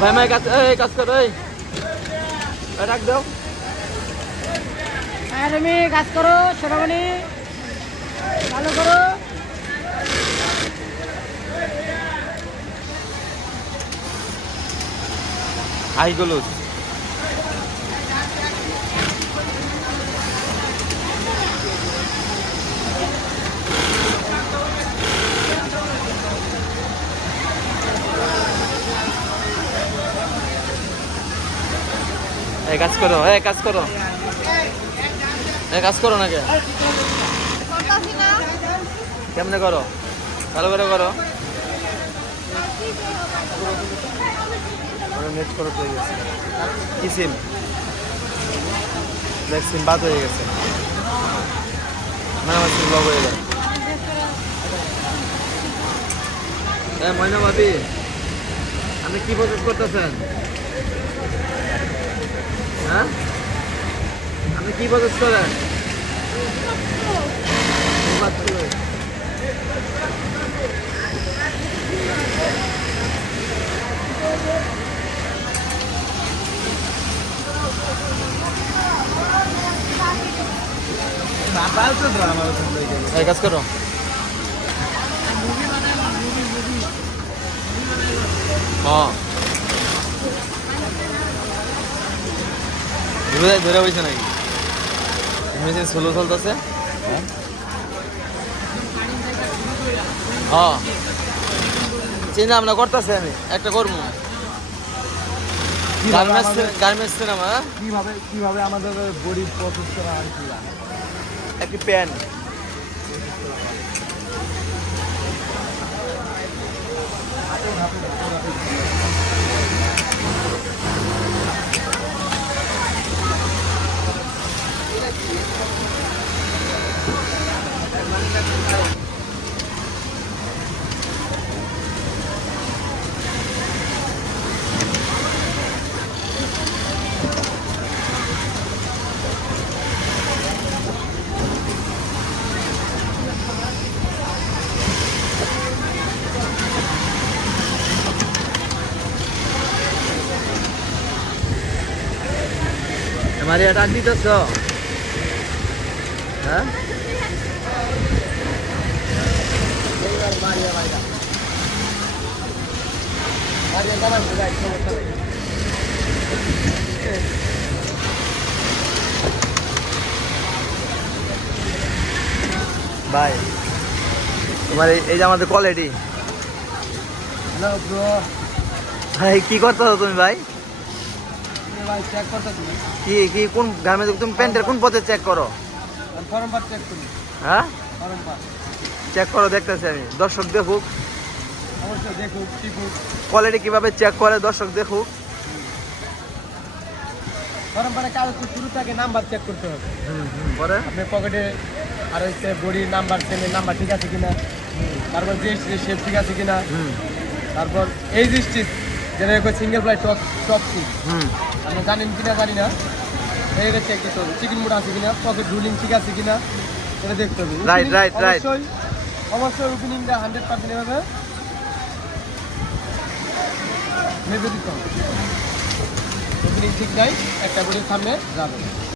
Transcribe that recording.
ভাই ভাই কাজ করো রাখ দাও। তুমি কাজ করো সোনামণি, ভালো করো। হাই গলুজ কাজ করো কাজ করো না কে কেমনে করো, ভালো করে করো। নেট খরচ হয়ে গেছে, কি সিম ব্ল্যাক সিম বাদ হয়ে গেছে, মানে আমার সিম লক হয়ে যায়। ময়না ভাবি আপনি কি প্রসেস করতেছেন? হ্যাঁ আপনি কি প্রসেস করেন? কাজ করো ধরে বইছে নাকি মেশিন স্লো চলতেছে? হ্যাঁ চিন্তা ভাবনা করতেছে, আমি একটা করবো গার্মেন্টস সিনেমা। কিভাবে আমাদের বডি প্রসেস করা আর কি একটি প্যান্ট हमारे अटांटी तो सो हाँ बाय तुम्हारे এই যে আমাদের কোয়ালিটি। হ্যালো ব্রো, ভাই কি করতেছো তুমি ভাই? ভাই চেক করতেছি। কি কোন গার্মেন্টস তুমি প্যান্টের কোন পথে চেক করো? ফর্ম পার চেক করি। হ্যাঁ ফর্ম পার চেক করো, দেখতেছি আমি, দর্শক দেখুক অবশ্যই দেখুক শিখুক। কোয়ালিটি কিভাবে চেক করে, দর্শক দেখুক। ফর্ম পারে কাজ শুরু থেকে নাম্বার চেক করতে হবে। পরে আপনি পকেটে আর হচ্ছে বডির নাম্বার, চেনের নাম্বার ঠিক আছে কিনা, তারপর যে শেপ ঠিক আছে কিনা, তারপর এই যে স্টিচ যেটা সিঙ্গেল প্লাই টপ সিট আপনি জানেন কিনা জানি না, এটা চেক করতে হবে। চিকেন মুড আছে কিনা, পকেট রুলিং ঠিক আছে কিনা এটা দেখতে হবে। রাইট অবশ্যই ওপেনিংটা 100% এভাবে ভেবে দিতে হবে। ওপেনিং ঠিক নাই, একটা বডির সামনে যাবে।